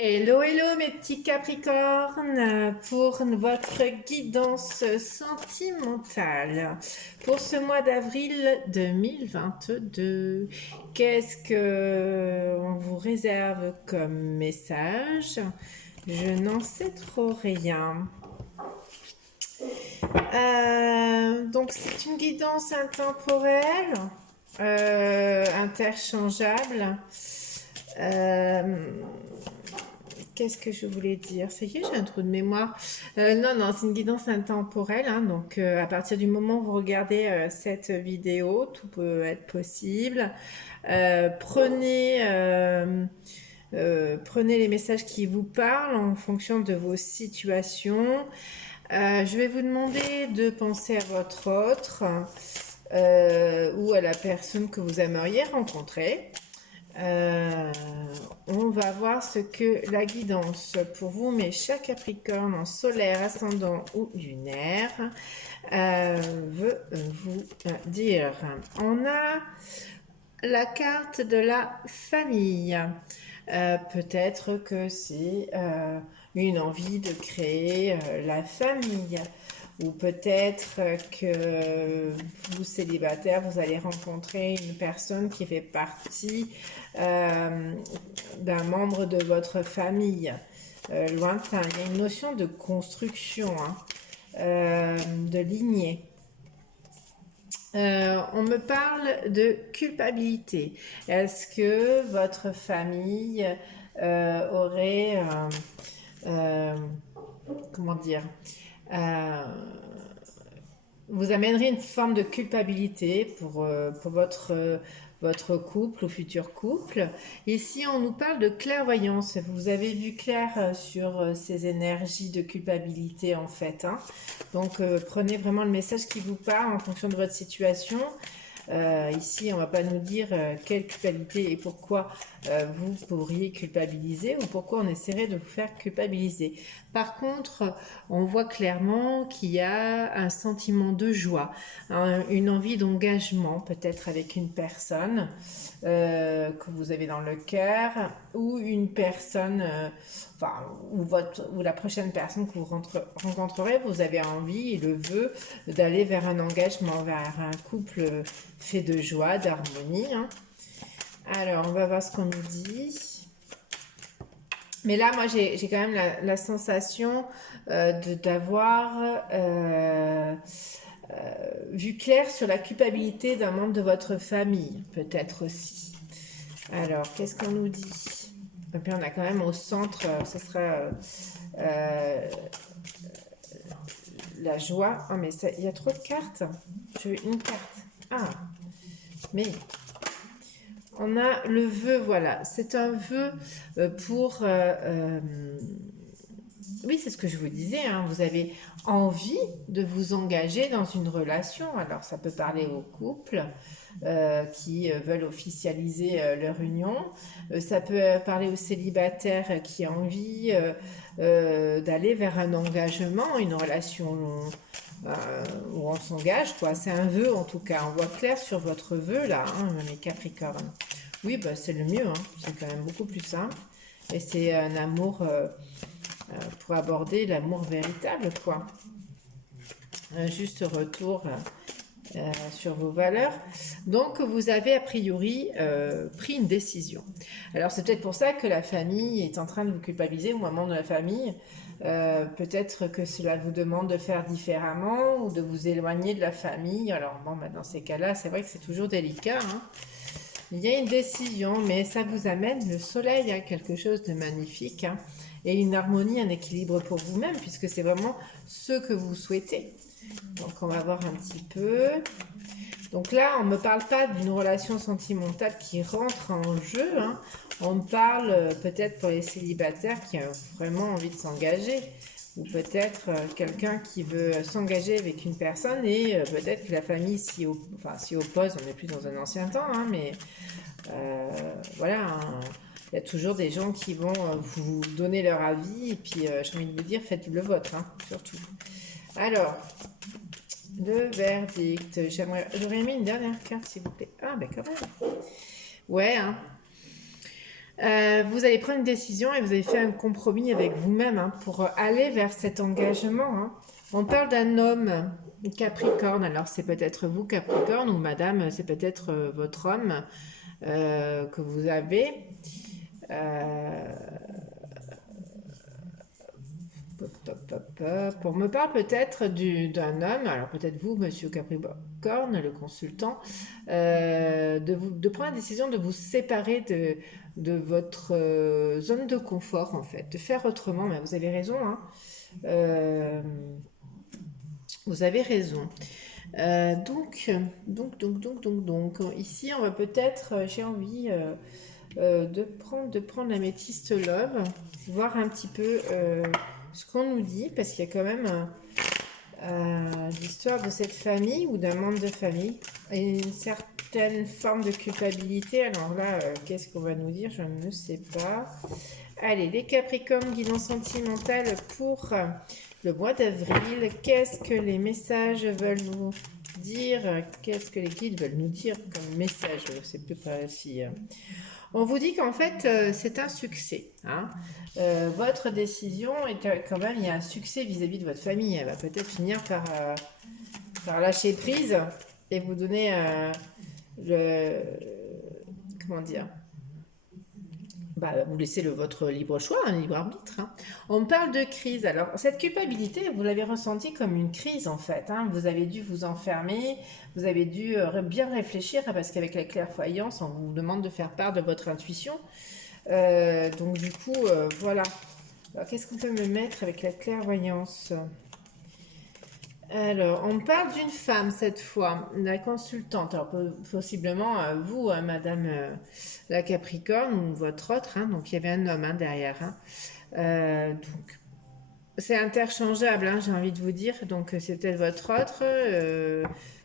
Hello, hello mes petits Capricornes pour votre guidance sentimentale pour ce mois d'avril 2022. Qu'est-ce que on vous réserve comme message? Je n'en sais trop rien. Donc c'est une guidance intemporelle, interchangeable. Euh, Qu'est-ce que je voulais dire? Ça y est, j'ai un trou de mémoire. Non, c'est une guidance intemporelle, hein, donc à partir du moment où vous regardez cette vidéo, tout peut être possible. Prenez les messages qui vous parlent en fonction de vos situations. Je vais vous demander de penser à votre autre ou à la personne que vous aimeriez rencontrer. Euh, on va voir ce que la guidance pour vous, mes chers Capricornes, en solaire, ascendant ou lunaire, veut vous dire. On a la carte de la famille. Peut-être que c'est une envie de créer la famille. Ou peut-être que vous, célibataire, vous allez rencontrer une personne qui fait partie d'un membre de votre famille lointain. Il y a une notion de construction, hein, de lignée. On me parle de culpabilité. Est-ce que votre famille aurait, euh, comment dire, euh, vous amènerait une forme de culpabilité pour votre couple ou futur couple. Ici, on nous parle de clairvoyance. Vous avez vu clair sur ces énergies de culpabilité en fait, hein. Donc, prenez vraiment le message qui vous parle en fonction de votre situation. Ici, on ne va pas nous dire quelle culpabilité et pourquoi vous pourriez culpabiliser ou pourquoi on essaierait de vous faire culpabiliser. Par contre, on voit clairement qu'il y a un sentiment de joie, une envie d'engagement peut-être avec une personne que vous avez dans le cœur ou une personne, enfin, ou la prochaine personne que vous rencontrerez, vous avez envie et le vœu d'aller vers un engagement, vers un couple fait de joie, d'harmonie, hein. Alors, on va voir ce qu'on nous dit. Mais là, moi, j'ai quand même la sensation d'avoir vu clair sur la culpabilité d'un membre de votre famille, peut-être aussi. Alors, qu'est-ce qu'on nous dit? Et puis, on a quand même au centre, ce sera la joie. Ah, mais il y a trop de cartes. Je veux une carte. Ah, mais on a le vœu, voilà. C'est un vœu pour... oui, c'est ce que je vous disais, hein. Vous avez envie de vous engager dans une relation. Alors, ça peut parler aux couples qui veulent officialiser leur union. Ça peut parler aux célibataires qui ont envie d'aller vers un engagement, une relation où on s'engage, quoi. C'est un vœu, en tout cas. On voit clair sur votre vœu, là, hein, mes Capricornes. Oui, bah, c'est le mieux, hein. C'est quand même beaucoup plus simple. Et c'est un amour pour aborder l'amour véritable, quoi. Un juste retour sur vos valeurs. Donc, vous avez a priori pris une décision. Alors, c'est peut-être pour ça que la famille est en train de vous culpabiliser, ou un membre de la famille. Peut-être que cela vous demande de faire différemment ou de vous éloigner de la famille. Alors, bon, bah, dans ces cas-là, c'est vrai que c'est toujours délicat, hein. Il y a une décision, mais ça vous amène le soleil à quelque chose de magnifique, hein, et une harmonie, un équilibre pour vous-même, puisque c'est vraiment ce que vous souhaitez. Donc on va voir un petit peu. Donc là, on ne me parle pas d'une relation sentimentale qui rentre en jeu, hein. On me parle peut-être pour les célibataires qui ont vraiment envie de s'engager. Ou peut-être quelqu'un qui veut s'engager avec une personne et peut-être que la famille s'y oppose. On n'est plus dans un ancien temps, hein, mais voilà, hein. Il y a toujours des gens qui vont vous donner leur avis et puis j'ai envie de vous dire, faites le vôtre, hein, surtout. Alors, le verdict. J'aurais aimé une dernière carte, s'il vous plaît. Ah, ben quand même. Ouais, hein. Vous allez prendre une décision et vous avez fait un compromis avec vous-même hein, pour aller vers cet engagement. Hein. On parle d'un homme Capricorne, alors c'est peut-être vous Capricorne ou madame, c'est peut-être votre homme que vous avez. Euh, On me parle peut-être d'un homme, alors peut-être vous, monsieur Capricorne, le consultant, de prendre la décision de vous séparer de votre zone de confort, en fait, de faire autrement. Mais vous avez raison, hein. Euh, vous avez raison. Donc, ici, on va peut-être, j'ai envie de prendre l'améthyste love, voir un petit peu ce qu'on nous dit, parce qu'il y a quand même l'histoire de cette famille ou d'un membre de famille et une certaine forme de culpabilité. Alors là, qu'est-ce qu'on va nous dire? Je ne sais pas. Allez, les Capricornes, guidance sentimentale pour le mois d'avril. Qu'est-ce que les messages veulent nous dire? Qu'est-ce que les guides veulent nous dire comme message? C'est plus précis. On vous dit qu'en fait, c'est un succès. Hein. Votre décision est quand même, il y a un succès vis-à-vis de votre famille. Elle va peut-être finir par lâcher prise et vous donner le... Comment dire vous laissez votre libre choix, un libre arbitre. Hein. On parle de crise. Alors, cette culpabilité, vous l'avez ressentie comme une crise, en fait. Hein. Vous avez dû vous enfermer, vous avez dû bien réfléchir, hein, parce qu'avec la clairvoyance, on vous demande de faire part de votre intuition. Donc, du coup, voilà. Alors, qu'est-ce qu'on peut me mettre avec la clairvoyance? Alors, on parle d'une femme cette fois, la consultante. Alors, possiblement vous, madame la Capricorne, ou votre autre. Hein, donc, il y avait un homme hein, derrière. Hein. Donc, c'est interchangeable, hein, j'ai envie de vous dire. Donc, c'est peut-être votre autre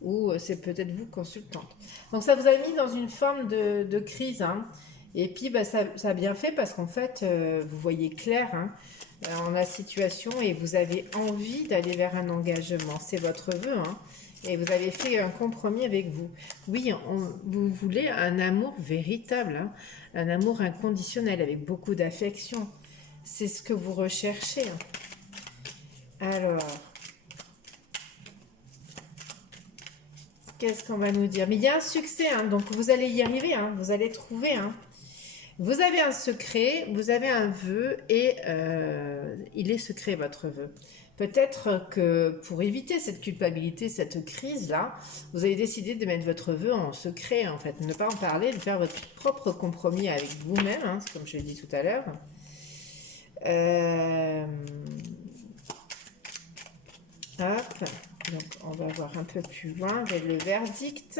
ou c'est peut-être vous, consultante. Donc, ça vous a mis dans une forme de crise. Hein. Et puis, ça a bien fait parce qu'en fait, vous voyez clair. Hein, en la situation et vous avez envie d'aller vers un engagement. C'est votre vœu, hein, et vous avez fait un compromis avec vous. Oui, vous voulez un amour véritable, hein, un amour inconditionnel avec beaucoup d'affection. C'est ce que vous recherchez. Alors, qu'est-ce qu'on va nous dire? Mais il y a un succès, hein, donc vous allez y arriver, hein, vous allez trouver. Hein. Vous avez un secret, vous avez un vœu et il est secret votre vœu. Peut-être que pour éviter cette culpabilité, cette crise-là, vous avez décidé de mettre votre vœu en secret, en fait. Ne pas en parler, de faire votre propre compromis avec vous-même, hein, comme je l'ai dit tout à l'heure. Hop, donc on va voir un peu plus loin vers le verdict.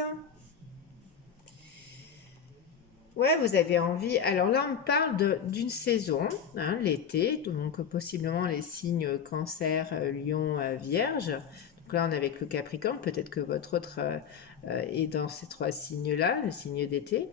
Ouais, vous avez envie. Alors là, on parle d'une saison, hein, l'été, donc possiblement les signes Cancer, Lion, Vierge. Donc là, on est avec le Capricorne. Peut-être que votre autre est dans ces trois signes-là, le signe d'été,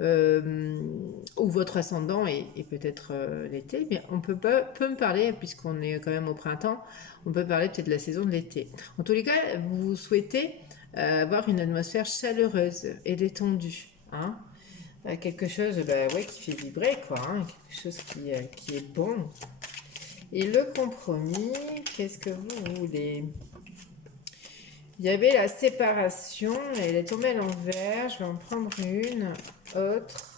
ou votre ascendant est peut-être l'été. Mais on peut me parler, puisqu'on est quand même au printemps, on peut parler peut-être de la saison de l'été. En tous les cas, vous souhaitez avoir une atmosphère chaleureuse et détendue, hein. Quelque chose ouais, qui fait vibrer, quoi. Hein, quelque chose qui est bon. Et le compromis, qu'est-ce que vous voulez? Il y avait la séparation, elle est tombée à l'envers. Je vais en prendre une autre.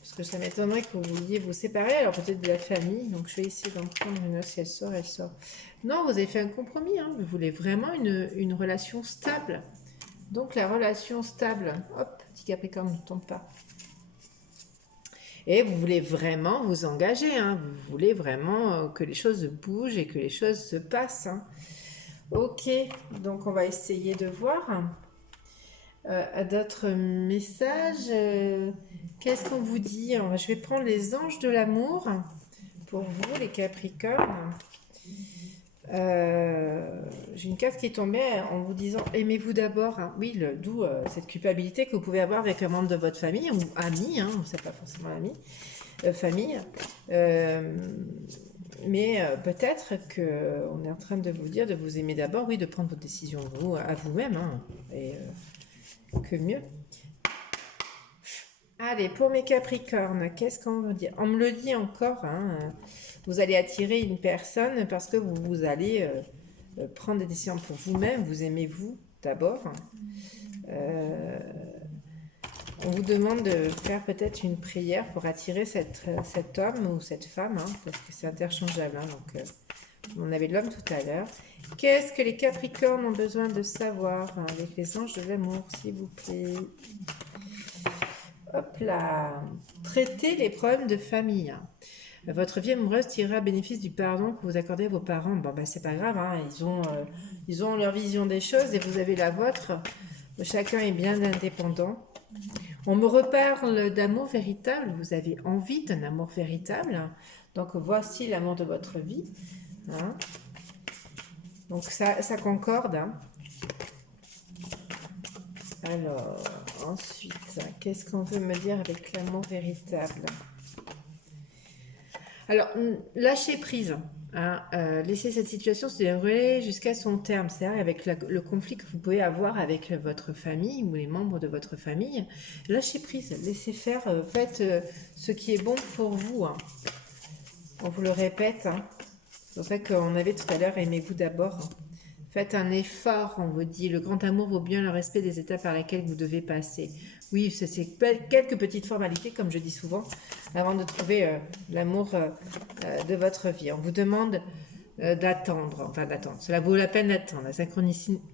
Parce que ça m'étonnerait que vous vouliez vous séparer, alors peut-être de la famille. Donc je vais essayer d'en prendre une autre. Si elle sort, elle sort. Non, vous avez fait un compromis. Hein, vous voulez vraiment une relation stable. Donc la relation stable, hop, petit Capricorne, ne tombe pas. Et vous voulez vraiment vous engager, hein, vous voulez vraiment que les choses bougent et que les choses se passent. Hein. Ok, donc on va essayer de voir d'autres messages. Qu'est-ce qu'on vous dit? Alors, je vais prendre les anges de l'amour pour vous, les Capricornes. J'ai une carte qui est tombée en vous disant aimez-vous d'abord. Hein. Oui, d'où cette culpabilité que vous pouvez avoir avec un membre de votre famille ou ami, hein, c'est pas forcément ami, famille. Mais peut-être qu'on est en train de vous dire de vous aimer d'abord, oui, de prendre votre décision à vous-même, hein, et que mieux. Allez, pour mes Capricornes, qu'est-ce qu'on veut dire? On me le dit encore, hein, vous allez attirer une personne parce que vous allez prendre des décisions pour vous-même, vous aimez vous d'abord. Euh, on vous demande de faire peut-être une prière pour attirer cet homme ou cette femme, hein, parce que c'est interchangeable. Hein, donc, on avait l'homme tout à l'heure. Qu'est-ce que les Capricornes ont besoin de savoir hein, avec les anges de l'amour, s'il vous plaît? Hop là. Traitez les problèmes de famille. Votre vie amoureuse tirera bénéfice du pardon que vous accordez à vos parents. Bon, ben, c'est pas grave, hein, ils ont leur vision des choses et vous avez la vôtre. Chacun est bien indépendant. On me reparle d'amour véritable. Vous avez envie d'un amour véritable. Donc, voici l'amour de votre vie. Hein. Donc, ça concorde. Hein. Alors, ensuite, qu'est-ce qu'on veut me dire avec l'amour véritable? Alors, lâcher prise. Hein, laisser cette situation se dérouler jusqu'à son terme, c'est-à-dire avec le conflit que vous pouvez avoir avec votre famille ou les membres de votre famille. Lâchez prise, laissez faire, faites ce qui est bon pour vous. Hein. On vous le répète, hein. C'est pour ça qu'on avait tout à l'heure aimez-vous d'abord. Hein. Faites un effort, on vous dit, le grand amour vaut bien le respect des étapes par lesquelles vous devez passer. Oui, c'est quelques petites formalités, comme je dis souvent, avant de trouver l'amour de votre vie. On vous demande d'attendre, cela vaut la peine d'attendre.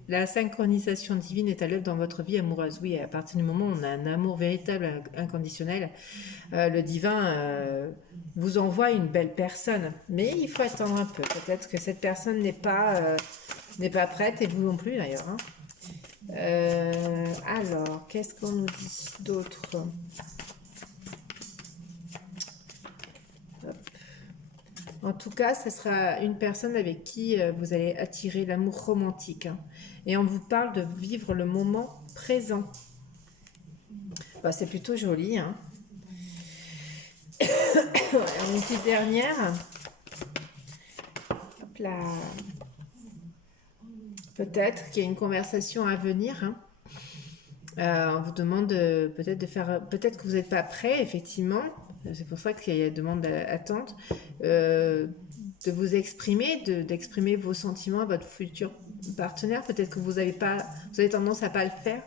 La synchronisation divine est à l'œuvre dans votre vie amoureuse. Oui, à partir du moment où on a un amour véritable, inconditionnel, le divin vous envoie une belle personne. Mais il faut attendre un peu. Peut-être que cette personne n'est pas prête, et vous non plus d'ailleurs. Hein. Alors, qu'est-ce qu'on nous dit d'autre? En tout cas, ce sera une personne avec qui vous allez attirer l'amour romantique. Hein. Et on vous parle de vivre le moment présent. Bah, c'est plutôt joli. Hein. Une petite dernière. Hop là. Peut-être qu'il y a une conversation à venir. Hein. On vous demande peut-être de faire... Peut-être que vous n'êtes pas prêt, effectivement. C'est pour ça qu'il y a une demande d'attente. De vous exprimer, d'exprimer vos sentiments à votre futur partenaire. Peut-être que vous avez tendance à pas le faire.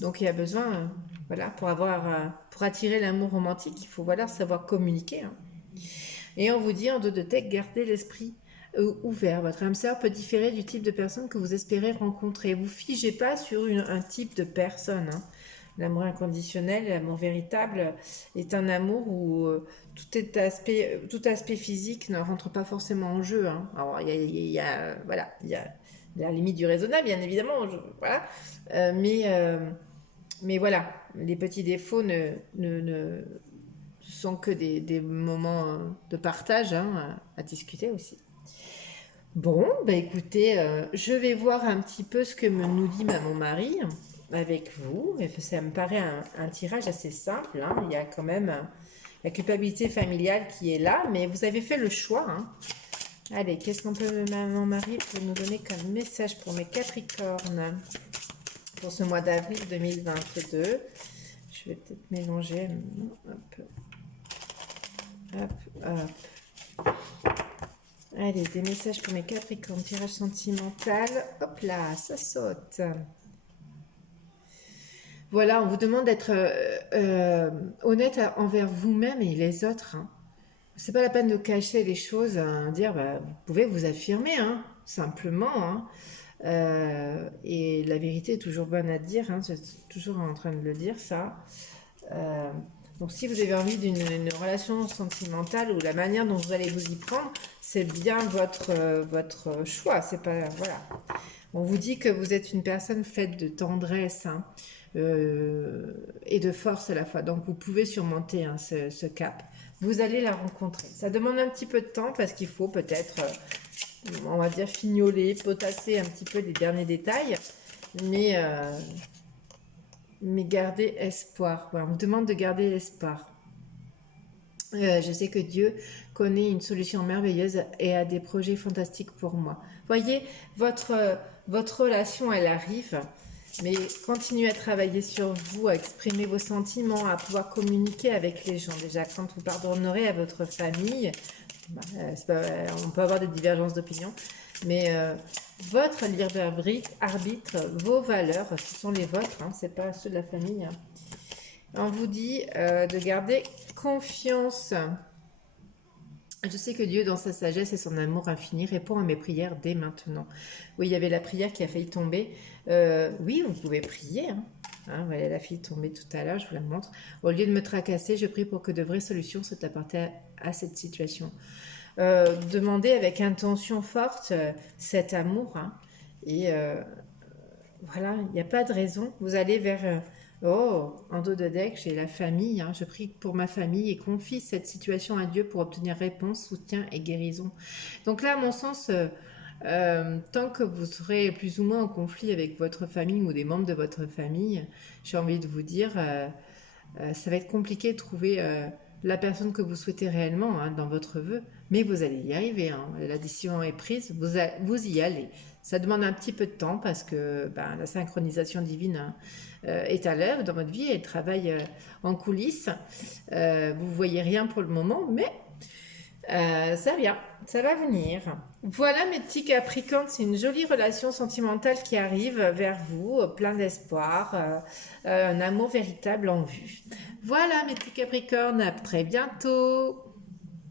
Donc il y a besoin, voilà, pour attirer l'amour romantique, il faut savoir communiquer. Hein. Et on vous dit en dos de tête, gardez l'esprit ouvert. Votre âme sœur peut différer du type de personne que vous espérez rencontrer. Vous figez pas sur un type de personne. Hein. L'amour inconditionnel, l'amour véritable est un amour où tout aspect physique ne rentre pas forcément en jeu. Hein. Alors, il y a la limite du raisonnable, bien évidemment. Mais voilà, les petits défauts ne sont que des moments de partage hein, à discuter aussi. Bon, bah écoutez, je vais voir un petit peu ce que nous dit mon mari avec vous. Et ça me paraît un tirage assez simple. Hein. Il y a quand même la culpabilité familiale qui est là, mais vous avez fait le choix. Hein. Allez, qu'est-ce qu'on peut, mon mari peut nous donner comme message pour mes Capricornes pour ce mois d'avril 2022? Je vais peut-être mélanger. Hop, hop, hop. Allez, des messages pour mes Capricornes, tirage sentimental. Hop là, ça saute. Voilà, on vous demande d'être honnête envers vous-même et les autres. Hein. C'est pas la peine de cacher les choses, hein, dire, vous pouvez vous affirmer, hein, simplement. Hein. Et la vérité est toujours bonne à dire, hein, je suis toujours en train de le dire, ça. Donc si vous avez envie d'une relation sentimentale ou la manière dont vous allez vous y prendre, c'est bien votre choix. C'est pas, voilà. On vous dit que vous êtes une personne faite de tendresse hein, et de force à la fois. Donc vous pouvez surmonter hein, ce cap. Vous allez la rencontrer. Ça demande un petit peu de temps parce qu'il faut peut-être, on va dire, fignoler, potasser un petit peu les derniers détails. Mais gardez espoir. Voilà, on vous demande de garder espoir. Je sais que Dieu connaît une solution merveilleuse et a des projets fantastiques pour moi. Voyez, votre relation, elle arrive. Mais continuez à travailler sur vous, à exprimer vos sentiments, à pouvoir communiquer avec les gens. Déjà, quand vous pardonnerez à votre famille, on peut avoir des divergences d'opinion, mais votre libre arbitre, vos valeurs, ce sont les vôtres, hein, c'est pas ceux de la famille. Hein. On vous dit de garder confiance. Je sais que Dieu, dans sa sagesse et son amour infini, répond à mes prières dès maintenant. Oui, il y avait la prière qui a failli tomber. Oui, vous pouvez prier. Hein. Hein, voilà la fille tombée tout à l'heure, je vous la montre. Au lieu de me tracasser, je prie pour que de vraies solutions soient apportées à cette situation. Demandez avec intention forte cet amour. Hein, et voilà, il n'y a pas de raison. Vous allez vers... oh, en dos de deck, j'ai la famille. Hein. Je prie pour ma famille et confie cette situation à Dieu pour obtenir réponse, soutien et guérison. Donc là, à mon sens, tant que vous serez plus ou moins en conflit avec votre famille ou des membres de votre famille, j'ai envie de vous dire, ça va être compliqué de trouver la personne que vous souhaitez réellement hein, dans votre vœu, mais vous allez y arriver. Hein. La décision est prise, vous y allez. Ça demande un petit peu de temps parce que ben, la synchronisation divine hein, est à l'œuvre dans votre vie, elle travaille en coulisses. Vous voyez rien pour le moment, mais ça vient, ça va venir. Voilà mes petits Capricornes, c'est une jolie relation sentimentale qui arrive vers vous, plein d'espoir, un amour véritable en vue. Voilà mes petits Capricornes, à très bientôt.